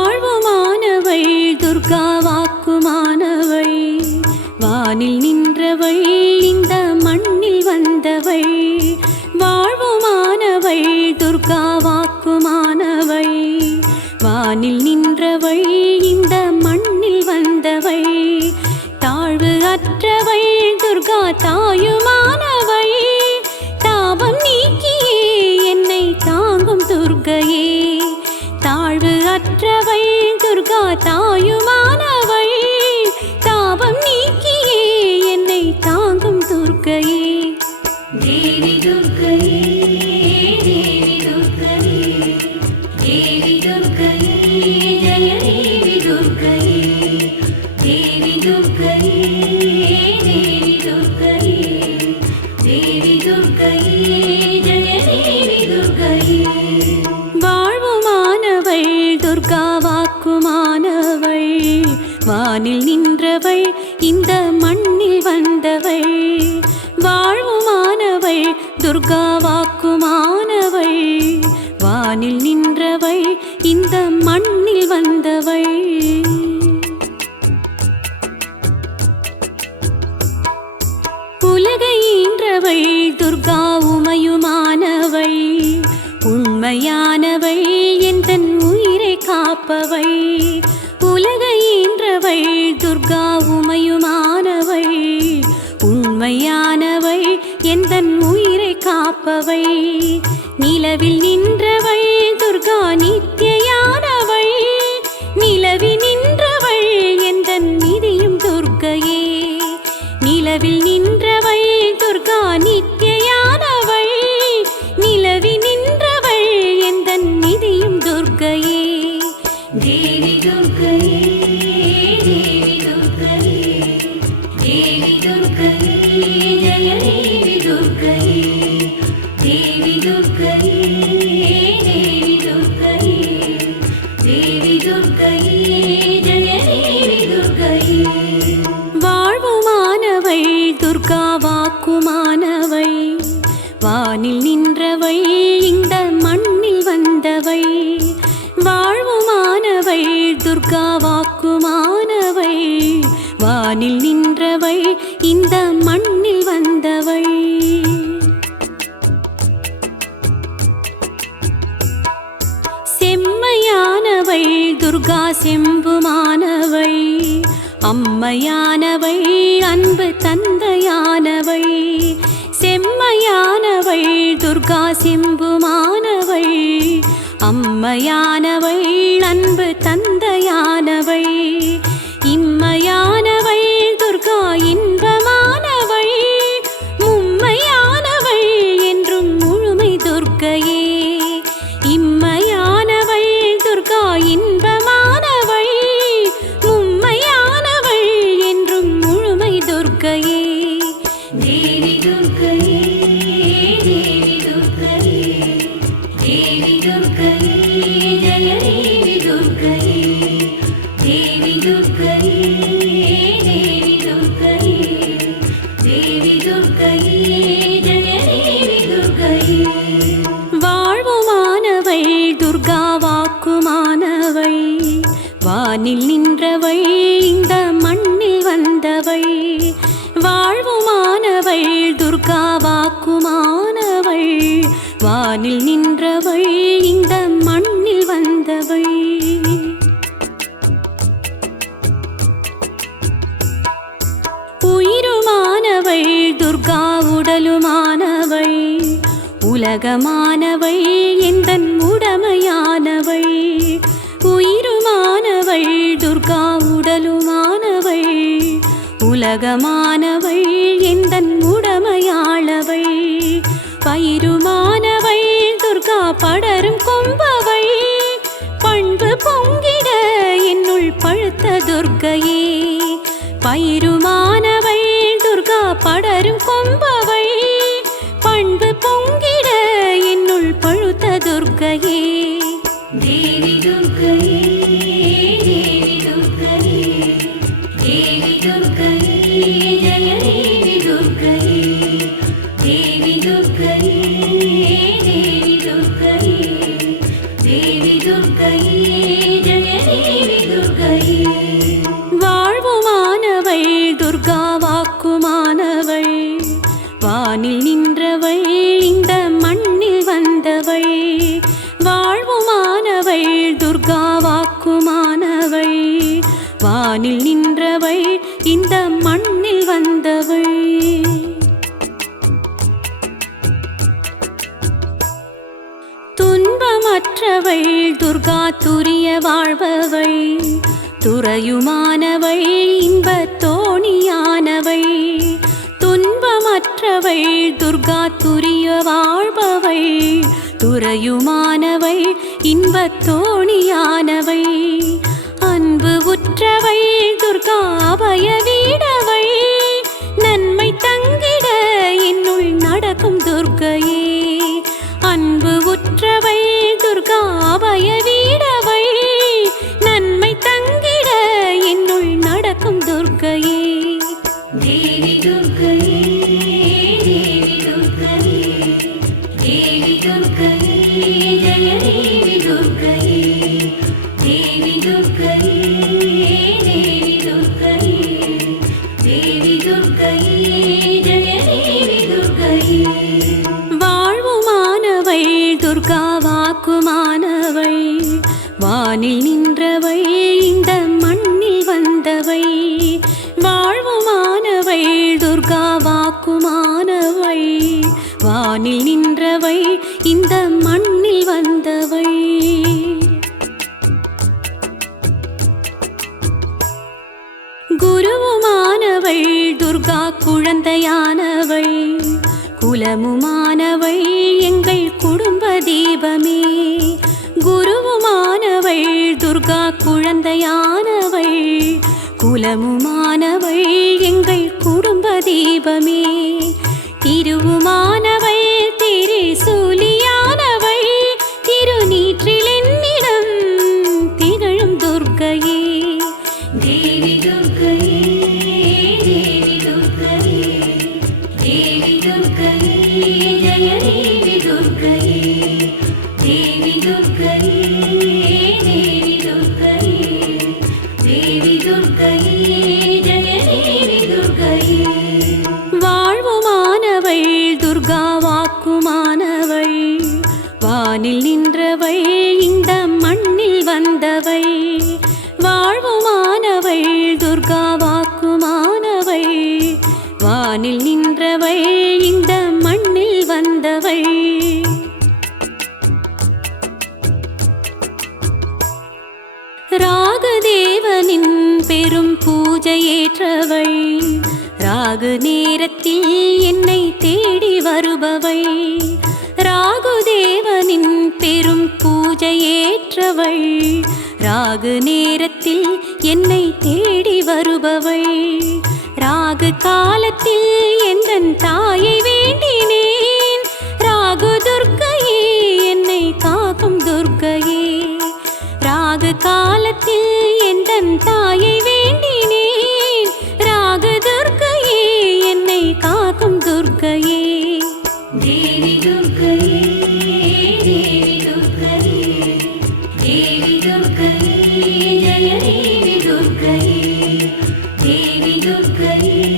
வாழ்வுமானவள் துர்கா வாக்குமானவள் வானில் நின்றவள் இந்த மண்ணில் வந்தவள் வாழ்வுமானவள் துர்கா வாக்குமானவள் வானில் நின்றவள் இந்த மண்ணில் வந்தவள் தாழ்வு அற்றவள் துர்கா தாயுமானவள் தாபம் நீக்கியே என்னை தாங்கும் துர்கையே தாழ்வு அற்றவள் துர்கா தாயுமானவள் தாபம் நீக்கியே என்னை தாங்கும் துர்கையே தேவி துர்கையே தேவி துர்கையே தேவி துர்கையே ஜய தேவி துர்கையே தேவி துர்கையே தேவி துர்கையே தேவி துர்கையே ஜய தேவி துர்கையே வாழ்வுமானவள் துர்கா வாக்குமானவள் வானில் நின்றவள் இந்த மண்ணில் வந்தவள் வாழ்வுமானவள் துர்கா வாக்குமானவள் வானில் நின்றவள் இந்த மண்ணில் வந்தவள் உலகை ஈன்றவள் துர்கா உமையுமானவள் உண்மையானவள் எந்தன் உயிரை காப்பவள் உலகை ஈன்றவள் துர்கா உமையுமானவள் உண்மையானவள் எந்தன் உயிரை காப்பவள் நிலவில் நின்றவள் துர்கா நித்தியானவள் நிலவில் நின்றவள் எந்தன் நிதியும் துர்கையே நிலவில் நின்றவள் துர்கா நித்தியானவள் நிலவில் நின்றவள் எந்தன் நிதியும் துர்கையே தேவி துர்கையே தேவி துர்கையே தேவி துர்கையே ஜய தேவி துர்கையே தேவி துர்கையே தேவி துர்கையே தேவி துர்கையே ஜய தேவி துர்கையே வாழ்வுமானவள் துர்கா வாக்குமானவள் வானில் நின்றவள் இந்த மண்ணில் வந்தவள் வாழ்வுமானவள் துர்கா வாக்குமானவள் வானில் நின்றவள் இந்த மண்ணில் வந்தவள் செம்மையானவள் துர்கா செம்புமானவள் அம்மையானவள் அன்பு தந்தையானவள் செம்மையானவள் துர்கா செம்புமானவள் அம்மையானவள் அன்பு தந்தையானவள் இம்மையானவள் துர்கா இன்பமானவள் மும்மையானவள் என்றும் முழுமை துர்கையே இம்மையானவள் துர்கா இன்பமானவள் மும்மையானவள் என்றும் முழுமை துர்கையே தேவி துர்கையே தேவி துர்கையே தேவி துர்கையே ஜய தேவி துர்கையே தேவி துர்கையே தேவி துர்கையே தேவி துர்கையே ஜய தேவி துர்கையே வாழ்வுமானவள் துர்கா வாக்குமானவள் வானில் நின்றவள் இந்த மண்ணில் வந்தவள் வாழ்வுமானவள் துர்கா வாக்குமானவள் வானில் நின்றவள் இந்த மண்ணில் வந்தவள் உயிருமானவள் துர்கா உடலுமானவள் உலகமானவள் எந்தன் உடமையானவள் உயிருமானவள் துர்கா உடலுமானவள் உலகமானவள் எந்தன் உடமையாளவள் பயிருமானவள் துர்கா படரும் கொம்பவள் பண்பு பொங்கிட என்னுள் பழுத்த துர்கையே பயிருமானவள் துர்கா படரும் கொம்பவள் பண்பு பொங்கிட என்னுள் பழுத்த துர்க்கையே. தேவி துர்க்கையே, தேவி துர்க்கையே, தேவி துர்க்கையே, ஜய தேவி துர்க்கையே, தேவி துர்க்கையே, தேவி துர்க்கையே, தேவி துர்க்கையே, ஜய தேவி துர்க்கையே. வாழ்வுமானவள் துர்கா வாக்குமானவள், வானில் நின்றவள் இந்த மண்ணில் வந்தவள். வாழ்வுமானவள் துர்கா வாக்குமானவள், வானில் நின்றவள் இந்த மண்ணில் வந்தவள். துன்பமற்றவள் துர்கா துரிய வாழ்பவள், துறையுமானவள் இன்பத் தோணியானவள். துன்பமற்றவள் துர்கா துரிய வாழ்பவள், துறையுமானவள் இன்பத் தோணியானவள். அன்பு உற்றவள் துர்கா அபய வீடவள், நன்மை தங்கிட என்னுள் நடக்கும் துர்க்கையே. அன்பு உற்றவள் துர்கா அபய வீடவள், நன்மை தங்கிட என்னுள் நடக்கும் துர்க்கையே. தேவி துர்க்கையே, தேவி துர்க்கையே, தேவி துர்க்கையே, ஜய தேவி துர்க்கையே, தேவி துர்க்கையே, தேவி துர்க்கையே, தேவி துர்க்கையே, ஜய தேவி துர்க்கையே. வாழ்வுமானவள் துர்கா வாக்குமானவள், வானில் நின்றவள் இந்த மண்ணில் வந்தவள். வாழ்வுமானவள் துர்கா வாக்குமானவள், வானில் நின்றவள் இந்த மண்ணில் வந்தவள். குருவுமானவள் துர்கா குழந்தையானவள், குலமுமானவள் எங்கள் குடும்ப தீபமே. குருவுமானவள் துர்கா குழந்தையானவள், குலமுமானவள் எங்கள் குடும்ப தீபமே. திருவுமானவள் திரிசூலியானவள், திருநீற்றில் என்னிடம் திகழும் துர்க்கையே. தேவி துர்க்கையே, தேவி துர்க்கையே, தேவி துர்க்கையே, ஜய தேவி துர்க்கையே, தேவி துர்க்கையே, தேவி துர்க்கையே, தேவி துர்க்கையே, ஜய தேவி துர்க்கையே. வாழ்வுமானவள் துர்கா வாக்குமானவள், வானில் நின்றவள் இந்த மண்ணில் வந்தவள். வாழ்வுமானவள் துர்கா வாக்குமானவள், வானில் நின்றவள் இந்த மண்ணில் வந்தவள். ராகுதேவனின் பெரும் பூஜையேற்றவள், ராகு நேரத்தில் என்னை தேடி வருபவள். ராகுதேவனின் பெரும் பூஜையேற்றவள், ராகு நேரத்தில் என்னை தேடி வருபவள். ராகு காலத்தில் எந்தன் தாயை வேண்டினேன், ராகு துர்க்கையே என்னை காக்கும் துர்க்கையே. ராகு காலத்தில் எந்தன் தாயை வேண்டினேன், ராகு துர்க்கையே என்னை காக்கும் துர்க்கையே. தேவி துர்க்கையே, தேவி துர்க்கையே, தேவி துர்க்கையே, ஜய தேவி துர்க்கையே, தேவி துர்க்கையே,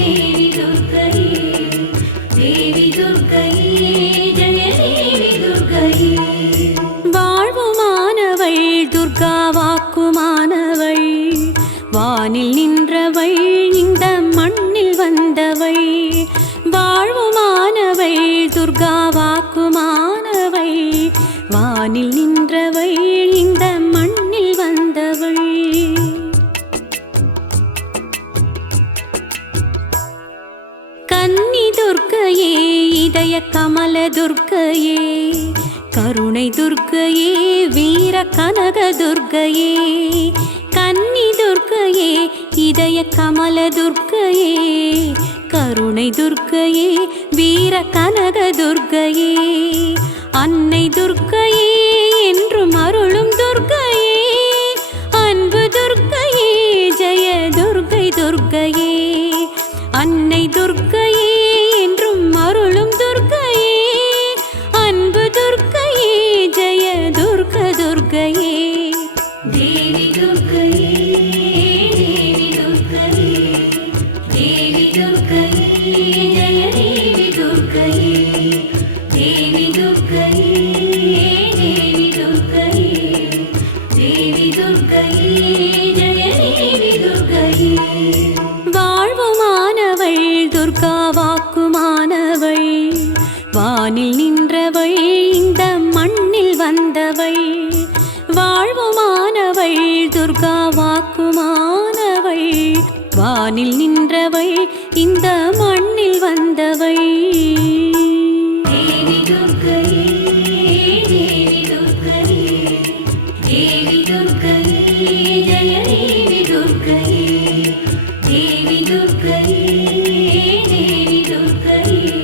தேவி துர்க்கையே, தேவி துர்க்கையே, ஜய தேவி துர்க்கையே. வாழ்வுமானவள் துர்கா வாக்குமானவள், வானில் நின்றவள் இந்த மண்ணில் வந்தவள். வாழ்வுமானவள் துர்கா வாக்குமானவள், வானில் நின்றவள் இந்த மண்ணில் வந்தவள். கன்னி துர்க்கையே, இதய கமல துர்க்கையே, கருணை துர்க்கையே, வீர கனக துர்க்கையே. கன்னி துர்க்கையே, இதய கமல துர்க்கையே, கருணை துர்க்கையே, வீர கனக துர்க்கையே. அன்னை துர்க்கையே என்றும் அருளும் துர்க்கையே அன்பு துர்க்கையே ஜெய துர்க்கை துர்க்கையே அன்னை துர்க்கையே என்றும் அருளும் துர்க்கையே அன்பு துர்க்கையே ஜெய துர்க்க துர்க்கையே தேவி துர்க்கையே தேவி துர்க்கையே தேவி துர்க்கையே ஜெய தேவி துர்க்கையே தேவி துர்க்கையே தேவி துர்க்கையே தேவி துர்க்கையே ஜெய தேவி துர்க்கையே வாழ்வுமானவள் துர்கா வாக்குமானவள் வானில் நின்றவள் இந்த மண்ணில் வந்தவள் வாழ்வுமானவள் துர்கா வாக்குமானவள் வானில் நின்றவள் இந்த மண்ணில் வந்தவள் தேவி துர்க்கையே தேவி துர்க்கையே தேவி துர்க்கையே ஜெய தேவி துர்க்கையே தேவி துர்க்கையே தேவி துர்க்கையே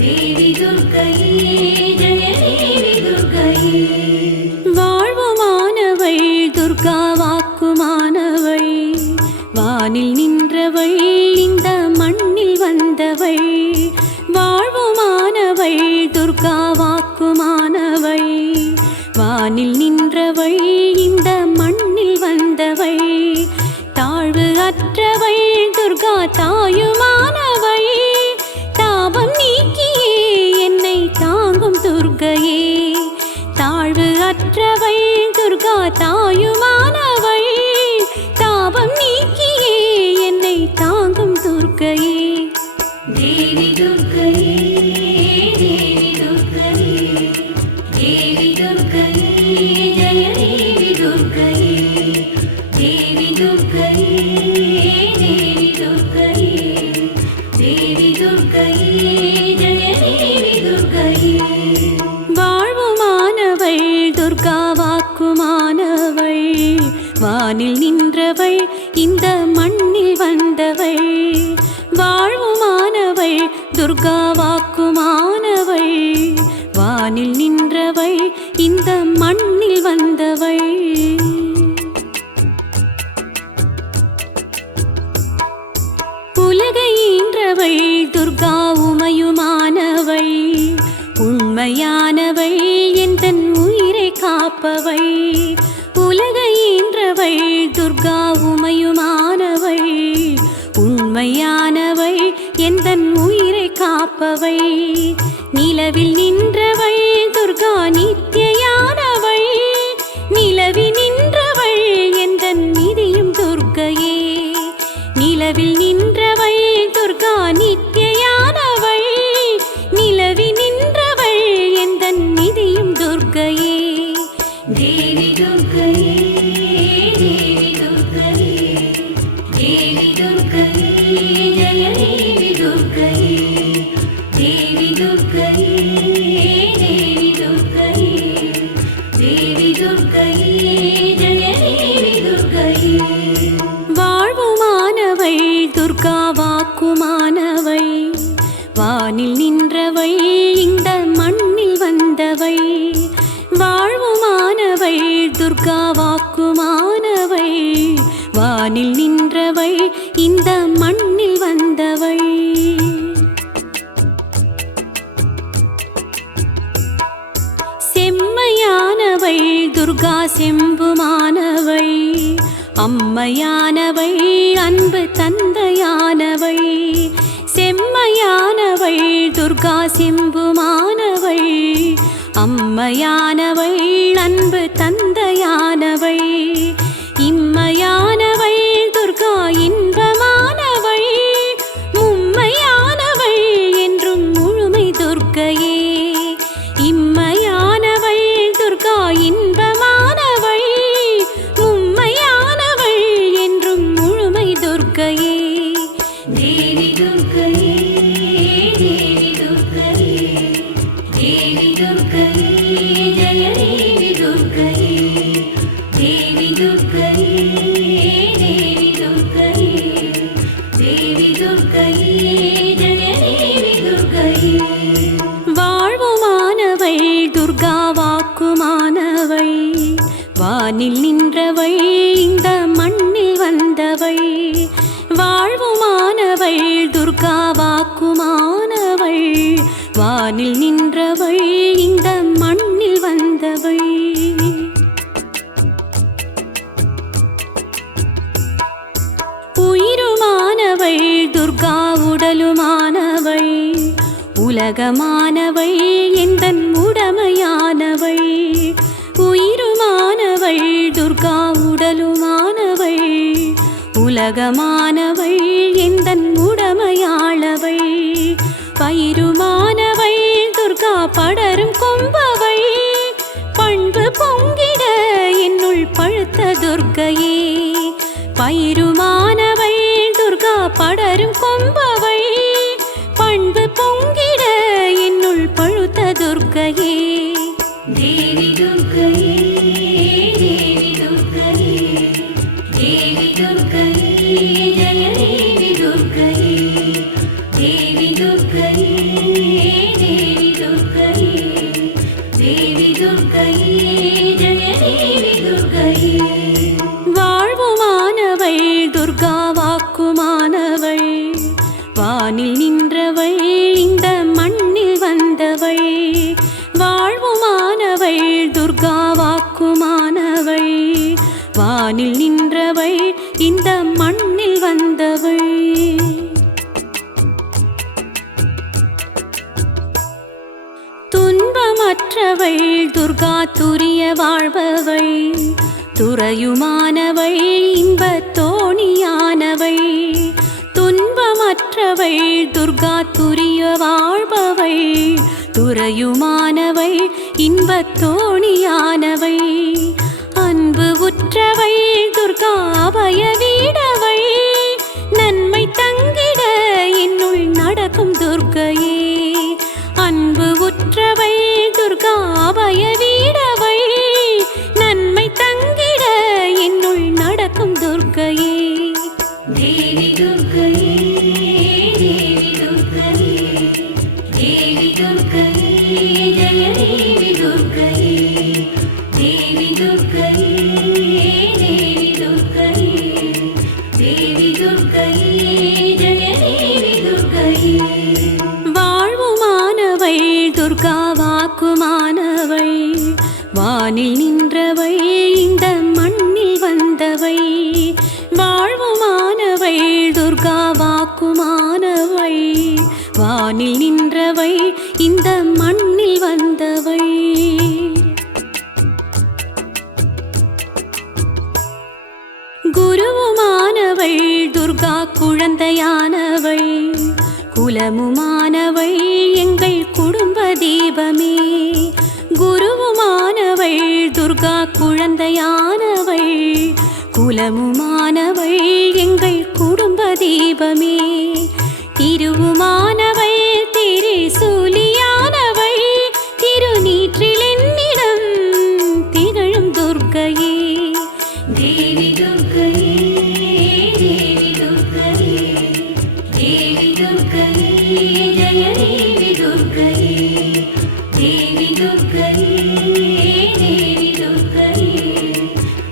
தேவி துர்க்கையே ஜெய தேவி துர்க்கையே வாழ்வுமானவள் துர்கா வாக்குமானவள் வானில் நின்றவள் இந்த மண்ணில் வந்தவள் வாழ்வுமானவள் துர்கா வாக்குமானவள் வானில் நின்றவள் இந்த மண்ணில் வந்தவள் தாழ்வு அற்றவள் துர்கா தாயுமானவள் தாபம் நீக்கியே என்னை தாங்கும் துர்க்கையே தாழ்வு அற்றவள் துர்கா தாயுமானவள் தாபம் நீக்கியே என்னை தாங்கும் துர்க்கையே தேவி துர்க்கையே தேவி துர்க்கையே தேவி துர்க்கையே ஜெய தேவி துர்க்கையே தேவி துர்க்கையே தேவி துர்க்கையே தேவி துர்க்கையே ஜெய தேவி துர்க்கையே வாழ்வுமானவள் துர்கா வாக்குமானவள் வானில் நின்றவள் இந்த மண்ணில் வந்தவள் வாழ்வுமானவள் துர்கா வாக்குமானவள் வானில் நின்றவள் இந்த மண்ணில் வந்தவள் உலகை ஈன்றவள் துர்கா உமையுமானவள் உண்மையானவள் எந்தன் உயிரை காப்பவள் உலகை ஈன்றவள் துர்கா உமையுமானவள் உண்மையானவள் எந்தன் உயிரை காப்பவள் நிலவில் நின்றவள் துர்கா நித்தியானவள் நிலவில் நின்றவள் எந்தன் நிதியும் துர்க்கையே நிலவில் நின்றவள் துர்கா நித்தியானவள் நிலவில் நின்றவள் எந்தன் நிதியும் துர்க்கையே தேவி துர்க்கையே தேவி துர்க்கையே தேவி துர்க்கையே ஜெய தேவி துர்க்கையே தேவி துர்க்கையே தேவி துர்க்கையே தேவி துர்க்கையே ஜெய தேவி துர்க்கையே வாழ்வுமானவள் துர்கா வாக்குமானவள் வானில் நின்றவள் இந்த மண்ணில் வந்தவள் வாழ்வுமானவள் துர்கா வாக்குமானவள் வானில் நின்றவள் இந்த மண்ணில் வந்தவள் செம்மையானவள் துர்கா செம்புமானவள் அம்மையானவள் அன்பு தந்தையானவள் செம்மையானவள் துர்கா செம்புமானவள் அம்மையானவள் அன்பு தந்தையானவள் இம்மையானவள் துர்கா இன்பமானவள் மும்மையானவள் என்றும் முழுமை துர்க்கையே இம்மையானவள் துர்கா இன்பமானவள் மும்மையானவள் என்றும் முழுமை துர்க்கையே தேவி துர்க்கையே தேவி துர்க்கையே தேவி துர்க்கையே ஜெய தேவி துர்க்கையே தேவி துர்க்கையே தேவி துர்க்கையே தேவி துர்க்கையே ஜெய தேவி துர்க்கையே வாழ்வுமானவள் வானில் நின்றவள் இந்த மண்ணில் வந்தவள் வாழ்வுமானவள் துர்கா வாக்குமானவள் வானில் நின்றவள் இந்த மண்ணில் வந்தவள் உயிருமானவள் துர்கா உடலுமானவள் உலகமானவள் எந்தன் உடமையானவள் உயிருமானவள் துர்கா உடலுமானவள் உலகமானவள் எந்தன் உடமையாளவள் பயிருமானவள் துர்கா படரும் கொம்பவள் பண்பு பொங்கிட என்னுள் பழுத்த துர்க்கையே பயிருமானவள் துர்கா படரும் கொம்பவள் பண்பு பொங்கிட என்னுள் பழுத்த துர்க்கையே தேவி துர்க்கையே தேவி துர்க்கையே தேவி துர்க்கையே ஜய தேவி துர்க்கையே தேவி துர்க்கையே தேவி துர்க்கையே தேவி துர்க்கையே ஜய தேவி துர்க்கையே வாழ்வுமானவள் துர்கா வாக்குமானவள் வானில் நின்றவள் இந்த மண்ணில் வந்தவள் வாழ்வுமானவள் துர்கா வாக்குமானவள் வானில் நின்றவள் இந்த மண்ணில் வந்தவள் துன்பமற்றவள் துர்கா துரிய வாழ்பவள் துறையுமானவள் இன்பத் தோணியானவள் துன்பமற்றவள் துர்கா துரிய வாழ்பவள் துறையுமானவள் இன்பத் தோணியானவள் அன்பு உற்றவள் துர்கா அபய வீடவள் நன்மை தங்கிட என்னுள் நடக்கும் துர்க்கையே அன்பு உற்றவள் துர்கா அபய வீடவள் நன்மை தங்கிட என்னுள் நடக்கும் துர்க்கையே தேவி துர்க்கையே தேவி துர்க்கையே தேவி துர்க்கையே ஜய தேவி துர்க்கையே தேவி துர்க்கையே தேவி துர்க்கையே தேவி துர்க்கையே ஜய தேவி துர்க்கையே வாழ்வுமானவள் துர்கா வாக்குமானவள் வானில் நின்றவள் இந்த மண்ணில் வந்தவள் வாழ்வுமானவள் துர்கா வாக்குமானவள் வானில் நின்றவள் இந்த மண்ணில் வந்தவள் குருவுமானவள் துர்கா குழந்தையானவள் குலமுமானவள் எங்கள் குடும்ப தீபமே குருவுமானவள் துர்கா குழந்தையானவள் குலமுமானவள் எங்கள் குடும்ப தீபமே திருவுமானவள் திரிசூலியானவள் திருநீற்றில் என்னிடம் திகழும் துர்க்கையே தேவி துர்க்கையே தேவி துர்க்கையே தேவி துர்க்கையே ஜய தேவி துர்க்கையே தேவி துர்க்கையே தேவி துர்க்கையே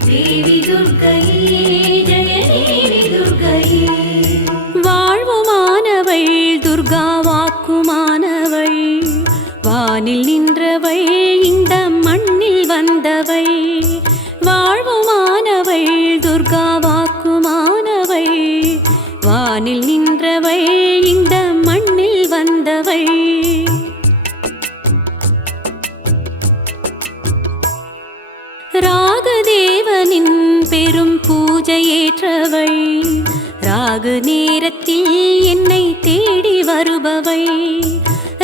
தேவி துர்க்கையே ஜய தேவி துர்க்கையே வாழ்வுமானவள் துர்கா வாக்குமானவள் வானில் நின்றவள் இந்த மண்ணில் வந்தவள் வாழ்வுமானவள் துர்கா வாக்குமானவள் வானில் நின்றவள் இந்த மண்ணில் வந்தவள் ராகதேவனின் பெரும் பூஜையேற்றவள் ராகு நேரத்தில் என்னை தேடி வருபவள்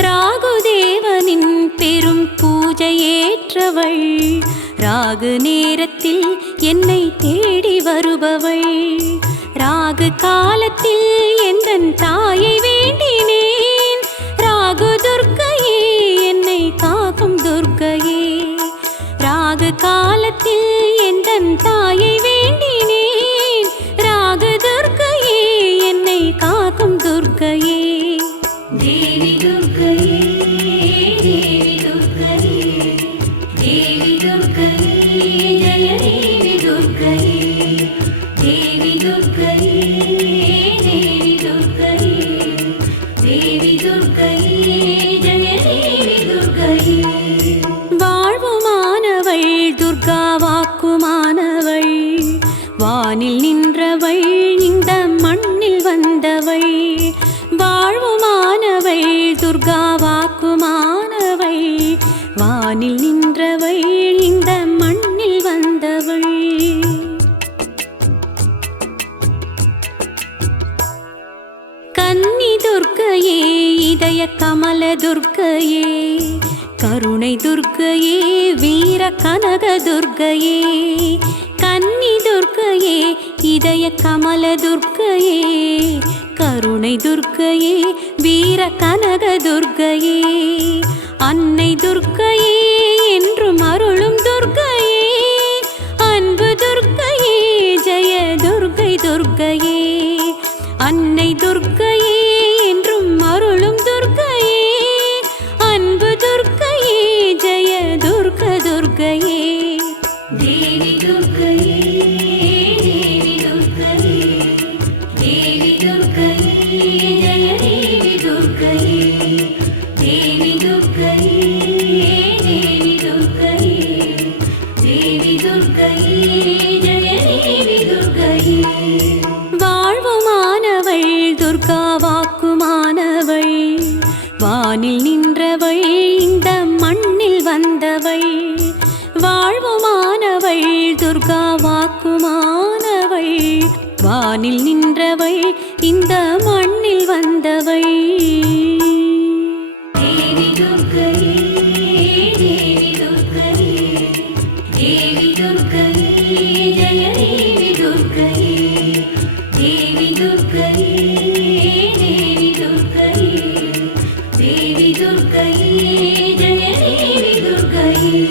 ராகுதேவனின் பெரும் பூஜையேற்றவள் ராகு நேரத்தில் என்னை தேடி வருபவள் ராகு காலத்தில் எந்தன் தாயை வேண்டினேன் ராகு துர்க்கையே என்னை காக்கும் துர்க்கையே ராகு காலத்தில் எந்தன் தாயை வேண்டினேன் ராகு துர்க்கையே என்னை காக்கும் துர்க்கையே தேவி துர்க்கையே தேவி துர்க்கையே தேவி துர்க்கையே ஜய தேவி துர்க்கையே தேவி துர்க்கையே தேவி துர்க்கையே தேவி துர்க்கையே ஜெய தேவி துர்க்கையே வாழ்வுமானவள் துர்கா வாக்குமானவள் வானில் நின்றவள் இந்த மண்ணில் வந்தவள் வாழ்வுமானவள் துர்கா வாக்குமானவள் வானில் நின்றவள் இந்த மண்ணில் வந்தவள் கன்னி துர்க்கையே இதய கமல துர்க்கையே கருணை துர்க்கையே வீர கனக துர்க்கையே கன்னி துர்க்கையே இதய கமல துர்க்கையே கருணை துர்க்கையே வீர கனக துர்க்கையே அன்னை துர்க்கையே என்றும் அருளும் துர்க்கையே அன்பு துர்க்கையே ஜெய துர்க்கை துர்க்கையே அன்னை துர்க்கையே என்றும் அருளும் துர்க்கையே அன்பு துர்க்கையே ஜெய துர்க்க துர்க்கையே தேவி துர்க்கையே தேவி துர்க்கையே தேவி துர்க்கையே ஜெய தேவி துர்க்கையே தேவி துர்க்கையே தேவி துர்க்கையே தேவி துர்க்கையே ஜெய தேவி துர்க்கையே வாழ்வுமானவள் துர்கா வாக்குமானவள் வானில் நின்றவள் இந்த மண்ணில் வந்தவள் வாழ்வுமானவள் துர்கா வாக்குமானவள் வானில் நின்றவள் இந்த மண்ணில் வந்தவள் தேவி துர்க்கையே தேவி துர்க்கையே தேவி துர்க்கையே ஜெய தேவி துர்க்கையே தேவி துர்க்கையே தேவி துர்க்கையே தேவி துர்க்கையே ஜெய தேவி துர்க்கையே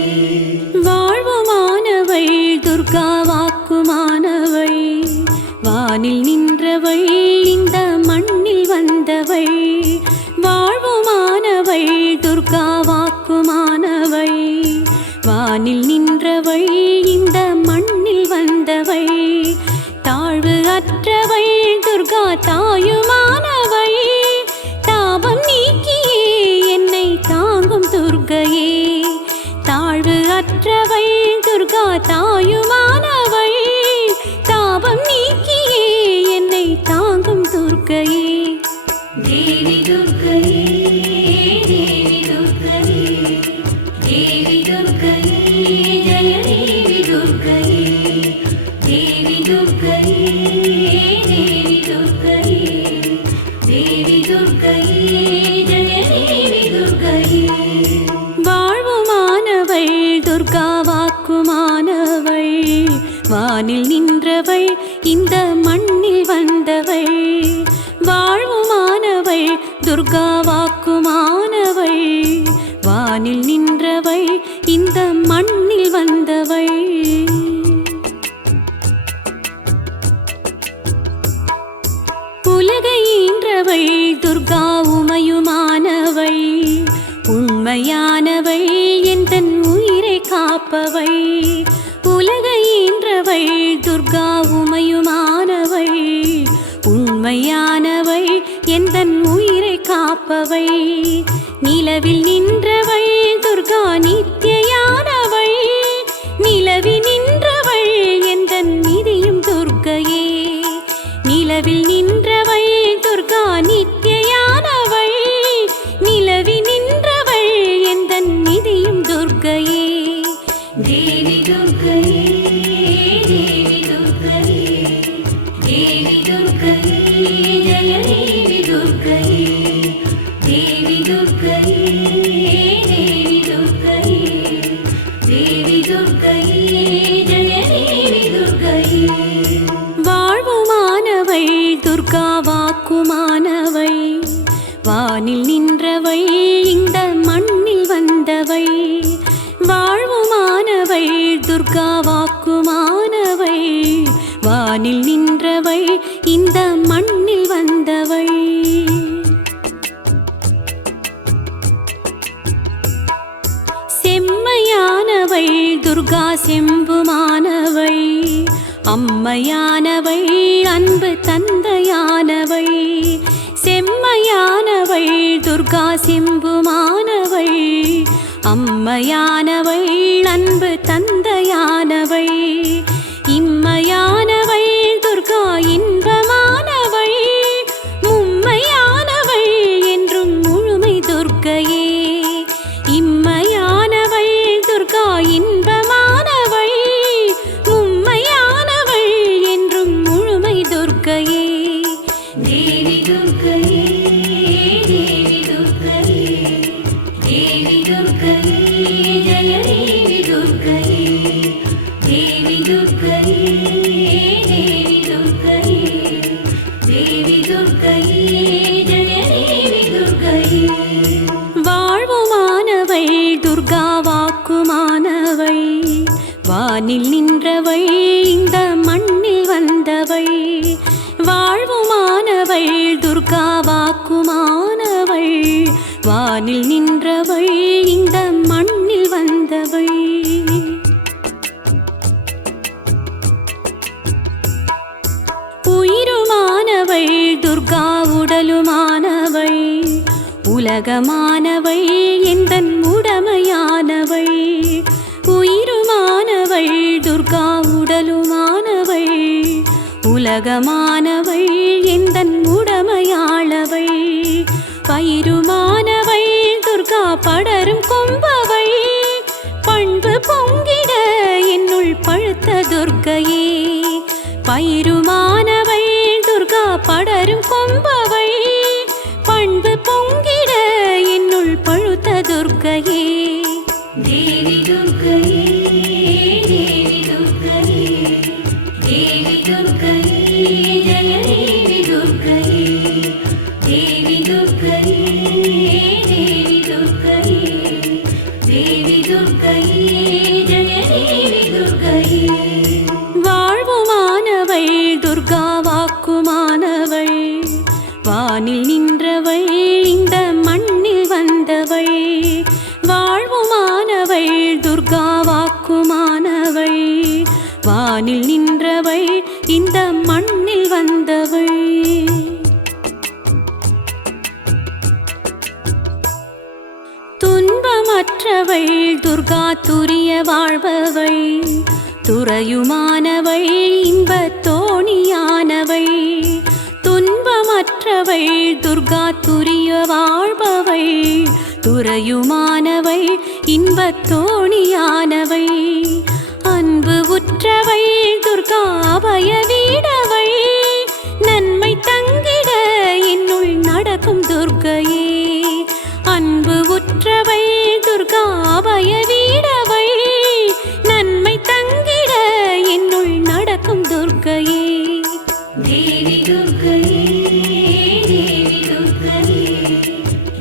வாழ்வுமானவள் துர்கா வாக்குமானவள் வானில் நின்றவள் இந்த மண்ணில் வந்தவள் வாழ்வுமானவள் துர்கா வாக்குமானவள் வானில் நின்றவள் இந்த மண்ணில் வந்தவள் தாழ்வு அற்றவள் துர்கா தாயுமானவள் தாபம் நீக்கியே என்னை தாங்கும் துர்க்கையே தாழ்வு அற்றவள் துர்கா தாயுமானவள் தாபம் நீக்கியே என்னை தாங்கும் துர்க்கையே தேவி துர்க்கையே தேவி துர்க்கையே தேவி துர்க்கையே ஜெய தேவி துர்க்கையே தேவி துர்க்கையே தேவி துர்க்கையே தேவி துர்க்கையே ஜெய தேவி துர்க்கையே வாழ்வுமானவள் துர்கா வாக்குமானவள் வானில் நின்றவள் இந்த மண்ணில் வந்தவள் வாழ்வுமானவள் துர்கா வாக்குமானவள் வானில் நின்றவள் இந்த மண்ணில் வந்தவள் உலகை ஈன்றவள் துர்கா உமையுமானவள் உண்மையானவள் எந்தன் உயிரை காப்பவள் உலகை ஈன்றவள் துர்கா உமையுமானவள் உண்மையானவள் எந்தன் உயிரை காப்பவள் நிலவில் நின்றவள் துர்கா நித்தியானவள் நிலவில் நின்றவள் எந்தன் நிதியும் துர்க்கையே நிலவில் நின்றவள் துர்கா நித்தியானவள் நிலவில் நின்றவள் எந்தன் நிதியும் துர்க்கையே தேவி துர்க்கையே தேவி துர்க்கையே தேவி துர்க்கையே ஜெய தேவி துர்க்கையே தேவி துர்க்கையே அம்மையானவள் அன்பு தந்தையானவள் செம்மையானவள் துர்கா சிம்புமானவள் அம்மையானவள் அன்பு தந்தையானவள் இம்மையானவள் துர்கா இன்பமானவள் மும்மையானவள் என்றும் முழுமை துர்க்கையே இம்மையானவள் துர்கா இன்பமானவள் மும்மையானவள் என்றும் முழுமை துர்க்கையே தேவி துர்க்கையே தேவி துர்க்கையே தேவி துர்க்கையே ஜய தேவி துர்க்கையே தேவி துர்க்கையே தேவி துர்க்கையே தேவி துர்க்கையே ஜய தேவி துர்க்கையே வாழ்வுமானவள் துர்கா வாக்குமானவள் வானில் நின்றவள் இந்த மண்ணில் வந்தவள் வாழ்வுமானவள் துர்கா வாக்குமானவள் வானில் நின்றவள் இந்த மண்ணில் வந்தவள் உயிருமானவள் துர்கா உடலுமானவள் உலகமானவள் எந்தன் உடமையானவள் உயிருமானவள் துர்கா உடலுமானவள் உலகமானவள் எந்தன் உடமையாளவள் பயிருமானவள் துர்கா படரும் கொம்பவள் பண்பு பொங்கிட என்னுள் பழுத்த துர்க்கையே பயிருமானவள் துர்கா படரும் கொம்பவள் பண்பு பொங்கிட என்னுள் பழுத்த துர்க்கையே தேவி துர்க்கையே தேவி துர்க்கையே தேவி துர்க்கையே ஜய தேவி துர்க்கையே தேவி துர்க்கையே தேவி துர்க்கையே தேவி துர்க்கையே ஜய தேவி துர்க்கையே வாழ்வுமானவள் துர்கா வாக்குமானவள் வானில் நின்றவள் இந்த மண்ணில் வந்தவள் வாழ்வுமானவள் துர்கா வாக்குமானவள் வானில் நின்றவள் இந்த மண்ணில் வந்தவள் துன்பமற்றவள் துர்கா துரிய வாழ்பவள் துறையுமானவள் இன்பத் தோணியானவள் துன்பமற்றவள் துர்கா துரிய வாழ்பவள் துறையுமானவள் இன்பத் தோணியானவள் அன்பு உற்றவள் துர்கா அபய வீடவள் நன்மை தங்கிட என்னுள் நடக்கும் துர்க்கையே அன்பு உற்றவள் துர்கா அபய வீடவள் நன்மை தங்கிட என்னுள் நடக்கும் துர்க்கையே தேவி துர்க்கையே தேவி துர்க்கையே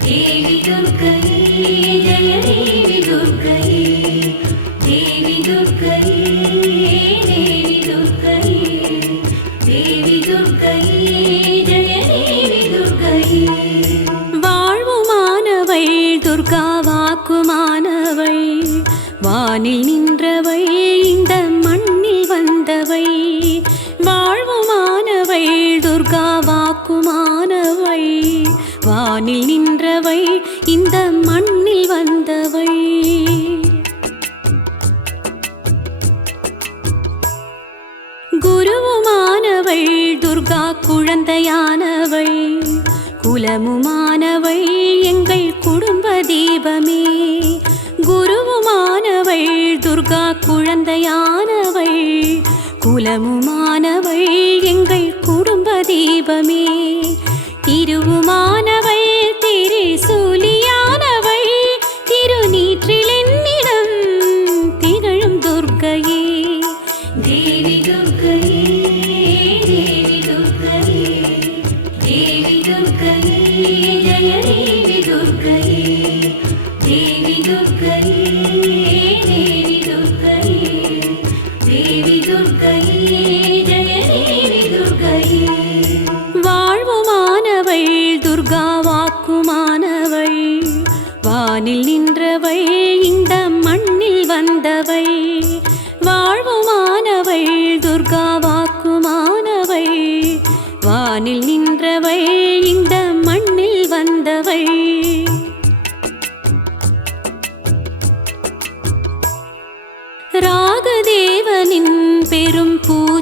தேவி துர்க்கையே ஜய தேவி துர்க்கையே தேவி துர்க்கையே தேவி துர்க்கையே தேவி துர்க்கையே ஜய தேவி துர்க்கையே வாழ்வுமானவள் துர்கா வாக்குமானவள் வானில் நின்றவள் இந்த மண்ணில் வந்தவள் வாழ்வுமானவள் துர்கா வாக்குமானவள் வானில் நின்றவள் இந்த மண்ணில் வந்தவள் குருவுமானவள் துர்கா குழந்தையானவள் குலமுமானவள் எங்கள் குடும்ப தீபமே குருவுமானவள் துர்கா குழந்தையானவள் குலமுமானவள் எங்கள் குடும்ப தீபமே திருவுமானவள் திரிசூலியானவள் திருநீற்றில் என்னிடம் திகழும் துர்க்கையே தேவி துர்க்கையே தேவி துர்க்கையே தேவி துர்க்கையே ஜய தேவி துர்க்கையே தேவி துர்க்கையே தேவி துர்க்கையே தேவி துர்க்கையே ஜய தேவி துர்க்கையே வாழ்வுமானவள் துர்கா வாக்குமானவள் வானில் நின்றவள் இந்த மண்ணில் வந்தவள் வாழ்வுமானவள் துர்கா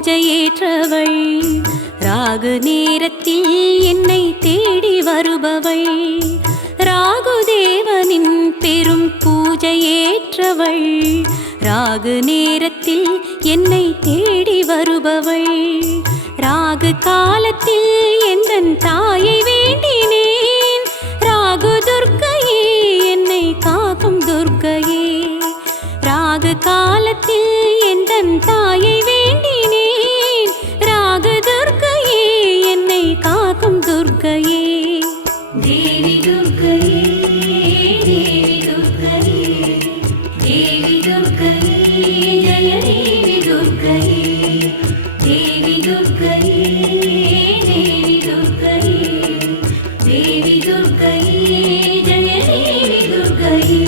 பூஜையேற்றவள் ராகு நேரத்தில் என்னை தேடி வருபவள் ராகுதேவனின் பெரும் பூஜையேற்றவள் ராகு நேரத்தில் என்னை தேடி வருபவள் ராகு காலத்தில் எந்தன் தாயை வேண்டினேன் ராகு துர்க்கையே என்னை காக்கும் துர்க்கையே ராகு காலத்தில் எந்தன் தாயை வேண்டினேன் ராகு துர்க்கையே என்னை காக்கும் துர்க்கையே தேவி துர்க்கையே தேவி துர்க்கையே தேவி துர்க்கையே ஜய தேவி துர்க்கையே தேவி துர்க்கையே தேவி துர்க்கையே தேவி துர்க்கையே ஜய தேவி துர்க்கையே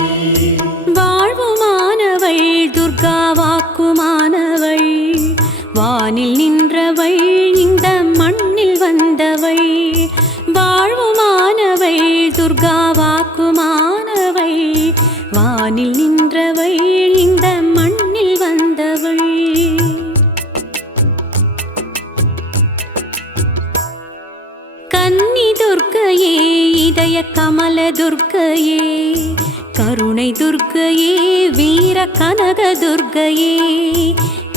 வாழ்வுமானவள் துர்கா வாக்குமானவள் வானில் நின்றவள் இந்த மண்ணில் வந்தவள் வாழ்வுமானவள் துர்கா வாக்குமானவள் வானில் நின்றவள் இந்த மண்ணில் வந்தவள் கன்னி துர்க்கையே இதய கமல துர்க்கையே கருணை துர்க்கையே வீர கனக துர்க்கையே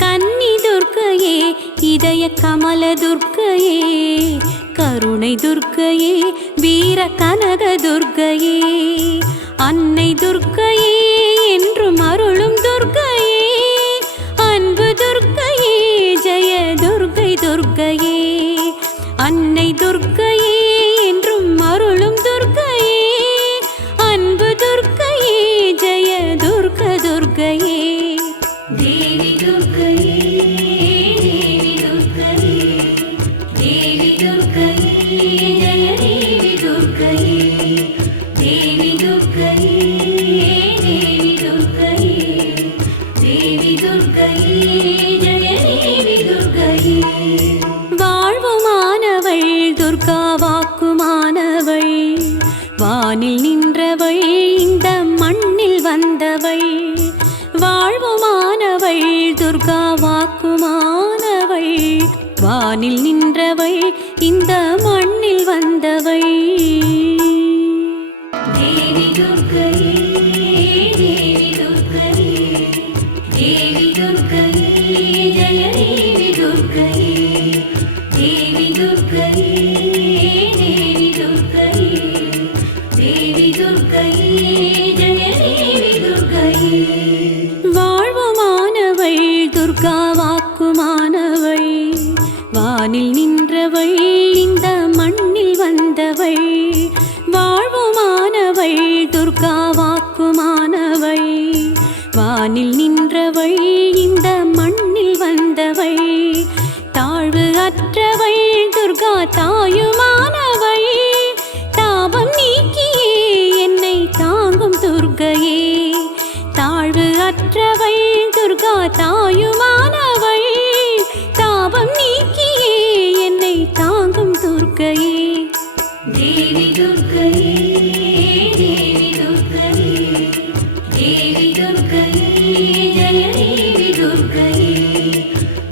கன்னி துர்க்கையே இதய கமல துர்க்கையே கருணை துர்க்கையே வீர கனக துர்க்கையே அன்னை துர்க்கையே என்றும் அருளும் துர்க்கையே அன்பு துர்க்கையே ஜெய துர்க்கை துர்க்கையே அன்னை துர்க்கையே என்றும் அருளும் துர்க்கையே அன்பு துர்க்கையே ஜெய துர்க்க துர்க்கையே தேவி துர்க்கையே தேவி துர்க்கையே தேவி துர்க்கையே ஜய தேவி துர்க்கையே தேவி துர்க்கையே தேவி துர்க்கையே தேவி துர்க்கையே ஜய தேவி துர்க்கையே வாழ்வுமானவள் துர்கா வாக்குமானவள் வானில் நின்றவள் இந்த மண்ணில் வந்தவள் வாழ்வுமானவள் துர்கா வாக்குமானவள் வானில் நின்றவள் இந்த மண்ணில் வந்தவள் தேவி துர்க்கையே தேவி துர்க்கையே தேவி துர்க்கையே ஜய தேவி துர்க்கையே தேவி துர்க்கையே தேவி துர்க்கையே தேவி துர்க்கையே ஜய தேவி துர்க்கையே வாழ்வுமானவள் துர்கா வாக்குமானவள் வானில் நின்றவள் இந்த மண்ணில் வந்தவள் வாழ்வுமானவள் துர்கா வாக்குமானவள் வானில் நின்றவள் இந்த மண்ணில் வந்தவள் தாழ்வு அற்றவள் துர்கா தாயுமானவள் தாபம் நீக்கியே என்னை தாங்கும் துர்க்கையே தாழ்வு அற்றவள் துர்கா தாயுமானவள் தாபம் நீக்கியே என்னை தாங்கும் துர்க்கையே தேவி துர்க்கையே தேவி துர்க்கையே தேவி துர்க்கையே ஜய தேவி துர்க்கையே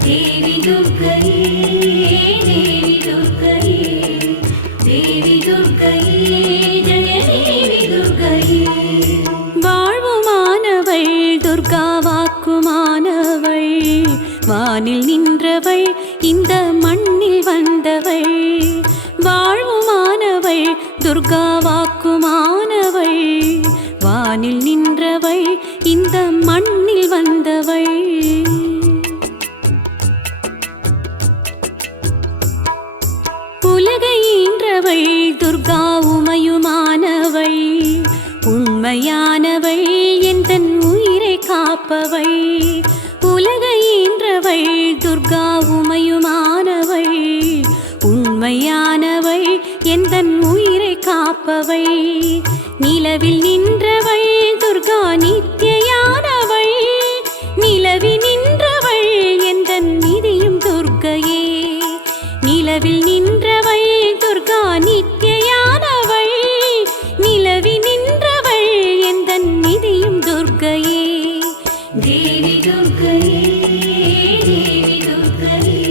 தேவி துர்க்கையே தேவி துர்க்கையே தேவி துர்க்கையே ஜய தேவி துர்க்கையே வாழ்வுமானவள் துர்கா வாக்குமானவள் வானில் நின்றவள் இந்த மண்ணில் வந்தவள் வாழ்வுமானவள் துர்கா வாக்குமானவள் வானில் நின்றவள் இந்த மண்ணில் வந்தவள் உலகை ஈன்றவள் துர்கா உமையுமானவள் உண்மையானவள் எந்தன் உயிரை காப்பவள் உலகை ஈன்றவள் துர்கா உமையுமானவள் உண்மையானவள் எந்தன் உயிரை காப்பவள் நிலவில் நின்றவள் துர்கா நித்தியானவள் நிலவில் நின்றவள் எந்தன் நிதியும் துர்க்கையே நிலவில் நின்றவள் துர்கா நித்தியானவள் நிலவில் நின்றவள் எந்தன் நிதியும் துர்க்கையே தேவி துர்க்கையே தேவி துர்க்கையே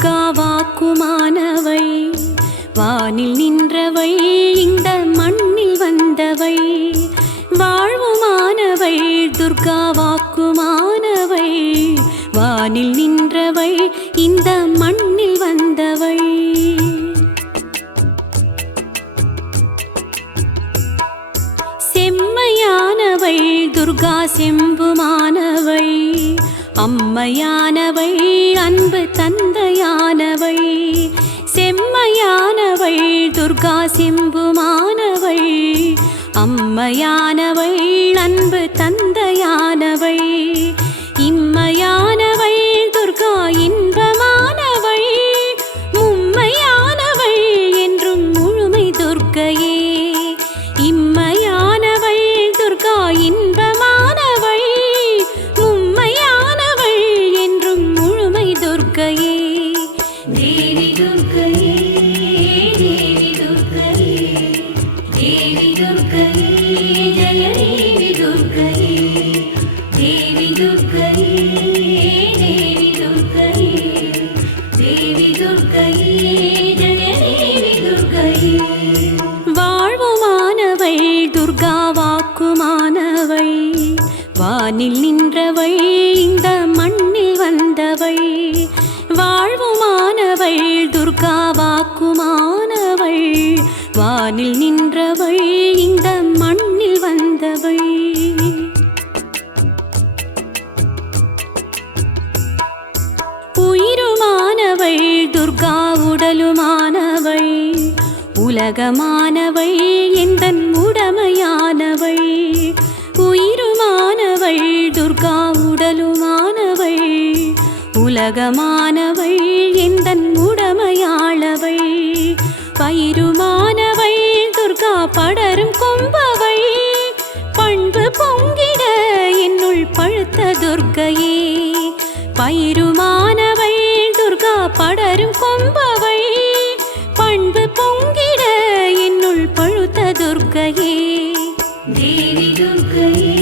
துர்கா வாக்குமானவை வானில் நின்றவை இந்த மண்ணில் வந்தவை வாழ்வுமானவை துர்கா வாக்குமானவை வானில் நின்றவை இந்த மண்ணில் வந்தவை செம்மையானவை துர்கா செம்புமானவை அம்மையானவை அன்பு தந்தையானவை செம்மையானவை துர்கா செம்புமானவை அம்மையானவை அன்பு தந்தையானவை இம்மையானவை துர்கா இன்பமானவை மும்மையானவை என்றும் முழுமை துர்க்கையே இம்மையானவை துர்கா இன்பமானவை மும்மையானவை என்றும் முழுமை துர்க்கையே தேவி துர்க்கையே தேவி துர்க்கையே தேவி துர்க்கையே ஜய தேவி துர்க்கையே தேவி துர்க்கையே தேவி துர்க்கையே தேவி துர்க்கையே ஜய தேவி துர்க்கையே வாழ்வுமானவை துர்கா வாக்குமானவை வானில் நின்றவை இந்த மண்ணில் வந்தவை வாழ்வுமானவை துர்கா வாக்குமானவை வானில் நின்றவை இந்த மண்ணில் வந்தவை உயிருமானவை துர்கா உடலுமானவை உலகமானவை எந்தன் உடமையானவை உயிருமானவை துர்கா உடலுமானவை உலகமானவை எந்தன் உடமையாளவை பயிருமானவை துர்கா படரும் கொம்பவை பண்பு பொங்கிட என்னுள் பழுத்த துர்க்கையே பயிருமானவை துர்கா படரும் கொம்பவை பண்பு பொங்கிட என்னுள் பழுத்த துர்க்கையே தேவி துர்க்கையே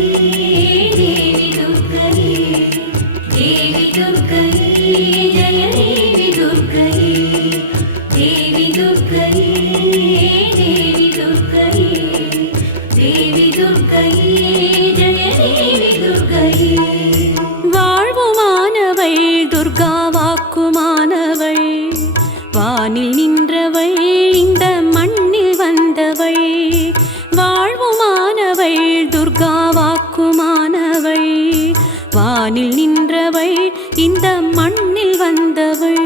தேவி துர்க்கையே தேவி துர்க்கையே ஜய தேவி துர்க்கையே தேவி துர்க்கையே தேவி துர்க்கையே தேவி துர்க்கையே ஜய தேவி துர்க்கையே வாழ்வுமானவை துர்கா வாக்குமானவை வானில் நின்றவை இந்த மண்ணில் வந்தவை வாழ்வுமானவை துர்கா வாக்குமானவை வானில் நின்றவை இந்த மண்ணில் வந்தவை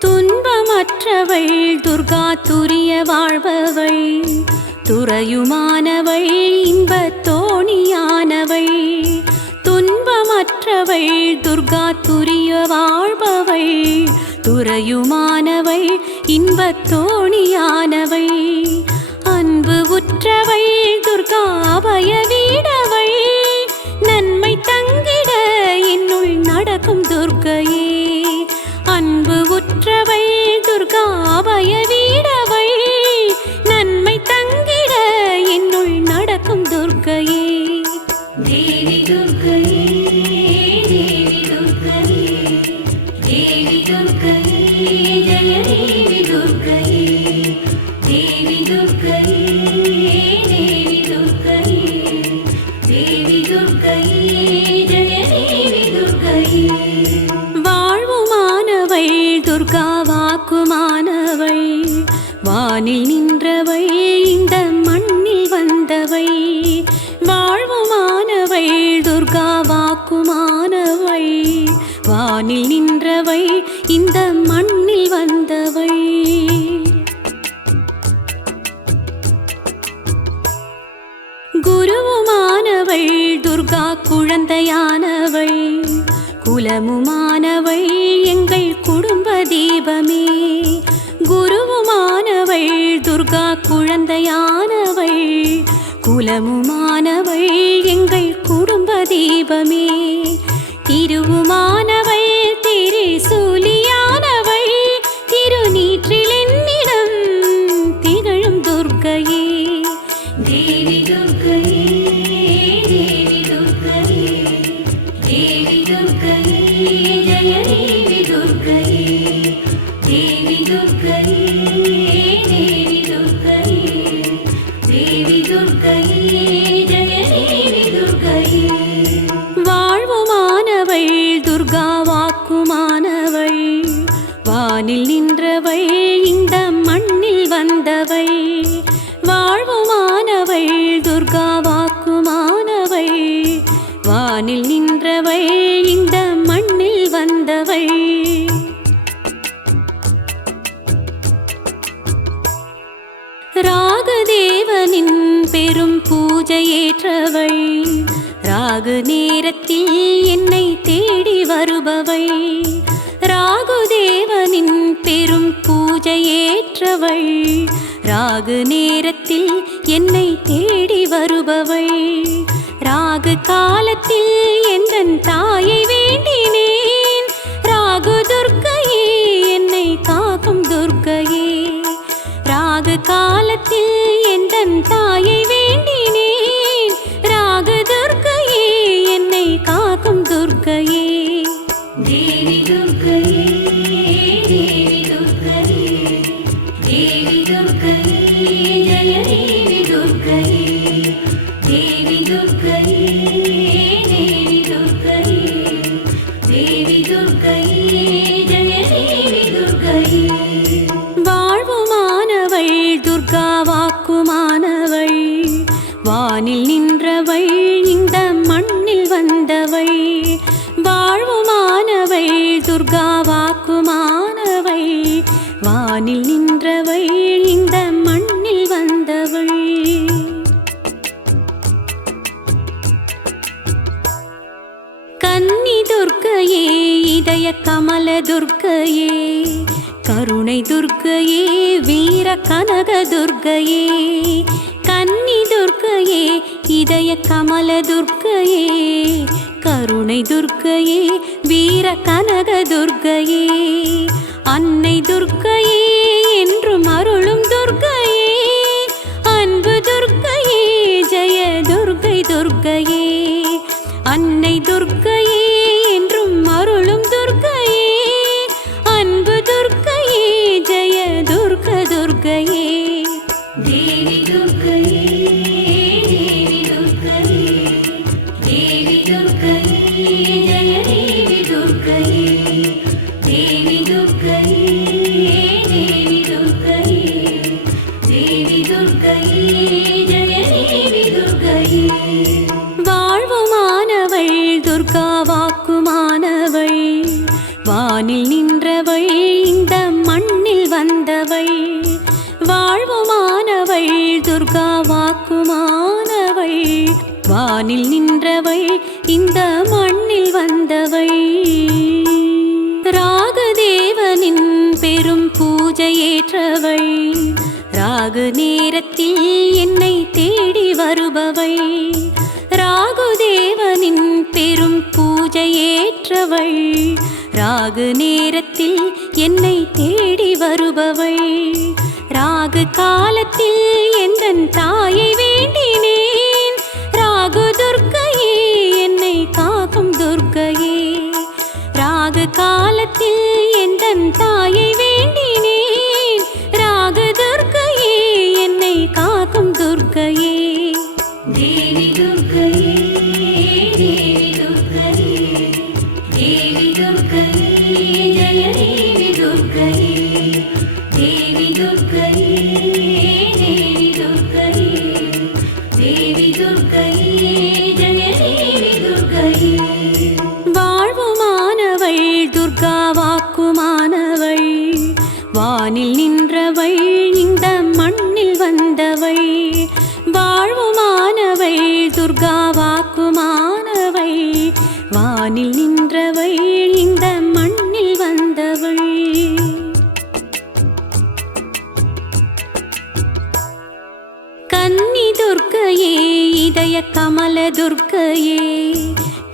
துன்பமற்றவை துர்கா துரிய வாழ்பவை துறையுமானவை இன்பத் தோணியானவை துன்பமற்றவை துர்கா துரிய வாழ்பவை துறையுமானவை இன்பத் தோணியானவை அன்பு உற்றவை துர்கா அபய வீடவை நன்மை தங்கிட என்னுள் நடக்கும் துர்க்கையே அன்பு உற்றவை துர்கா அபய வீடவை நன்மை தங்கிட என்னுள் நடக்கும் துர்க்கையே தேவி துர்க்கையே தேவி துர்க்கையே தேவி துர்க்கையே ஜய தேவி துர்க்கையே தேவி துர்க்கையே தேவி துர்க்கையே தேவி துர்க்கையே ஜய தேவி துர்க்கையே வாழ்வுமானவை துர்கா வாக்குமானவை வானில் நின்றவை இந்த மண்ணில் வந்தவை வாழ்வுமானவை துர்கா வாக்குமானவை வானில் நின்றவை இந்த மண்ணில் வந்தவை குருவுமானவை துர்கா குழந்தையானவை குலமுமானவை எங்கள் குடும்ப தீபமே குருவுமானவை துர்கா குழந்தையானவை குலமுமானவை எங்கள் குடும்ப தீபமே திருவுமானவை திரிசூலியானவை திருநீற்றில் என்னிடம் திகழும் துர்க்கையே தேவி துர்க்கையே தேவி துர்க்கையே வானில் நின்றவள் இந்த மண்ணில் வந்தவள். ராகதேவனின் பெரும் பூஜையேற்றவள். ராகு நேரத்தில் என்னை தேடி வருபவள். ராகுதேவனின் பெரும் பூஜையேற்றவள். ராகு நேரத்தில் என்னை தேடி வருபவள். ராகு காலத்தில் எந்தன் தாயை வேண்டினேன். ராகு துர்க்கையே என்னை காக்கும் துர்க்கையே. ராகு காலத்தில் எந்தன் தாயை வேண்டினேன். ராகு துர்க்கையே என்னை காக்கும் துர்க்கையே. தேவி துர்க்கையே, தேவி துர்க்கையே, தேவி துர்க்கையே, ஜய தேவி துர்க்கையே. தேவி துர்க்கையே, தேவி துர்க்கையே, தேவி துர்க்கையே, ஜய தேவி துர்க்கையே. வாழ்வுமானவள் துர்கா வாக்குமானவள். வானில் நின்றவள் இந்த மண்ணில் வந்தவள். வாழ்வுமானவள் துர்கா வாக்குமானவள். வானில் நின்றவள் இந்த மண்ணில் வந்தவள். கன்னி துர்க்கையே, இதய கமல துர்க்கையே, கருணை துர்க்கையே, வீர கனக துர்க்கையே. கன்னி துர்க்கையே, இதய கமல துர்க்கையே, கருணை துர்க்கையே, வீர கனக துர்க்கையே. அன்னை துர்க்கையே, என்றும் அருளும் துர்க்கையே. அன்பு துர்க்கையே, ஜெய துர்க்கை துர்க்கையே. அன்னை துர்க்கையே, என்றும் அருளும் துர்க்கையே. அன்பு துர்க்கையே, ஜெய துர்க்க துர்க்கையே. தேவி துர்க்கையே, தேவி துர்க்கையே, தேவி துர்க்கையே, ஜய தேவி துர்க்கையே. தேவி துர்க்கையே, தேவி துர்க்கையே, தேவி துர்க்கையே, ஜய தேவி துர்க்கையே. வாழ்வுமானவள் துர்கா வாக்குமானவள். வானில் நின்றவள் இந்த மண்ணில் வந்தவள். வாழ்வுமானவள் துர்கா வாக்குமானவள். வானில் நின்றவள் இந்த மண்ணில் வந்தவள். ராகதேவனின் பெரும் பூஜையேற்றவள். ராகு நேரத்தில் என்னை தேடி வருபவள். ராகுதேவனின் பெரும் பூஜையேற்றவள். ராகு நேரத்தில் என்னை தேடி வருபவள். ராகு காலத்தில் எந்தன் தாயை வேண்டினேன். ராகு துர்க்கையே என்னை காக்கும் துர்க்கையே. ராகு காலத்தில் எந்தன் தாயை வேண்டினேன். ராகு துர்க்கையே என்னை காக்கும் துர்க்கையே. தேவி துர்க்கையே, தேவி துர்க்கையே, தேவி துர்க்கையே, ஜய தேவி துர்க்கையே. தேவி துர்க்கையே, தேவி துர்க்கையே, தேவி துர்க்கையே, ஜய தேவி துர்க்கையே. வாழ்வுமானவள் துர்கா வாக்குமானவள். வானில் நின்றவள் இந்த மண்ணில் வந்தவள். வாழ்வுமானவள் துர்கா வாக்குமானவள். வானில் நின்றவள் இந்த மண்ணில் வந்தவள். கன்னி துர்க்கையே, இதய கமல துர்க்கையே,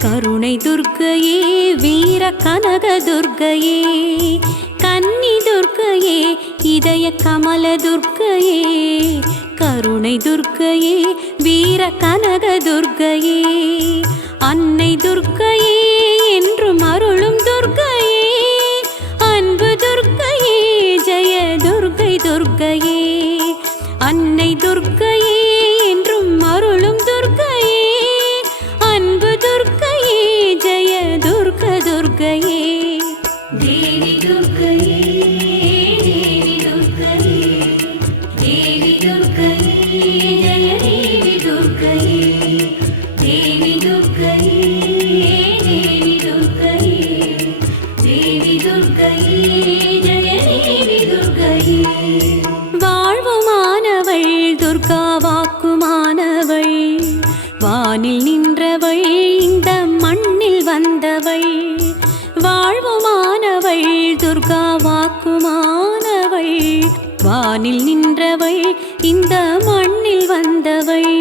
கருணை துர்க்கையே, வீர கனக துர்க்கையே. கன்னி துர்க்கையே, இதய கமல துர்க்கையே, கருணை துர்க்கையே, வீர கனக துர்க்கையே. அன்னை துர்க்கையே, என்றும் அருளும் துர்க்கையே. அன்பு துர்க்கையே, ஜெய துர்க்கை துர்க்கையே. அன்னை துர்க்கையே, என்றும் அருளும் துர்க்கையே. அன்பு துர்க்கையே, ஜெய துர்க்க துர்க்கையே. தேவி துர்க்கையே, தேவி துர்க்கையே, தேவி துர்க்கையே, ஜய தேவி துர்க்கையே. தேவி துர்க்கையே, வாழ்வுமானவள் துர்கா வாக்குமானவள் வானில் நின்றவள் இந்த மண்ணில் வந்தவள் வாழ்வுமானவள் துர்கா வாக்குமானவள் வானில் நின்றவள் இந்த மண்ணில் வந்தவள்